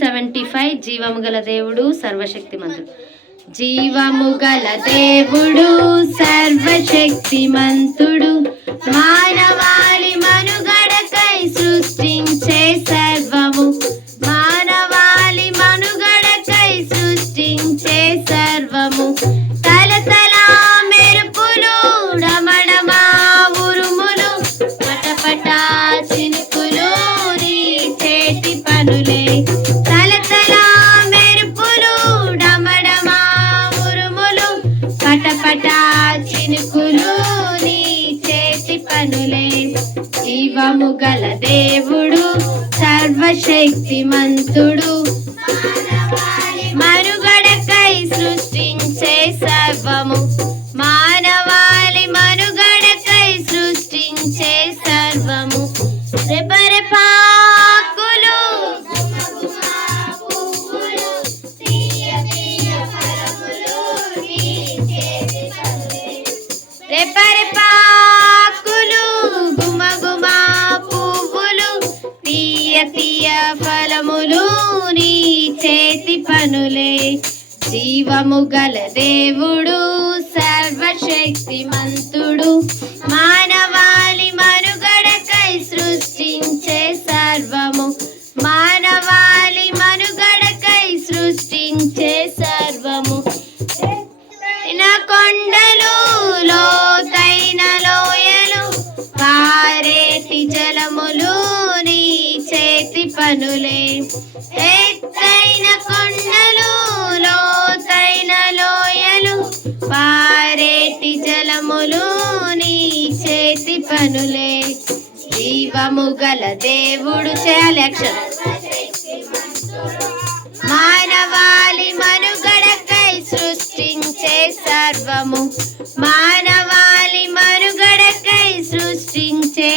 Seventy five జీవము గల దేవుడు సర్వశక్తిమంతుడు. జీవము గల దేవుడు సర్వశక్తిమంతుడు. మానవాళి మనుగడకై సృష్టించే సర్వము. మానవాళి మనుగడకై సృష్టించే సర్వము. తలతల మెరుపులు డమడమా ఉరుములు చినుకులు నీ చేతి పనులే పటపట చినుకులు నీ చేతి పనులే. జీవము గల దేవుడు సర్వశక్తిమంతుడు. తీయ తీయ ఫలములు నీ చేతి పనులే. జీవము గల దేవుడు సర్వశక్తిమా కనులే. ఎత్తైన కొండలు లోతైన లోయలు పారేటి జలములు నీ చేతి పనులే. జీవము గల దేవుడు చేలక్షణ మానవాళి మనుగడకై సృష్టించే సర్వము. మానవాళి మనుగడకై సృష్టించే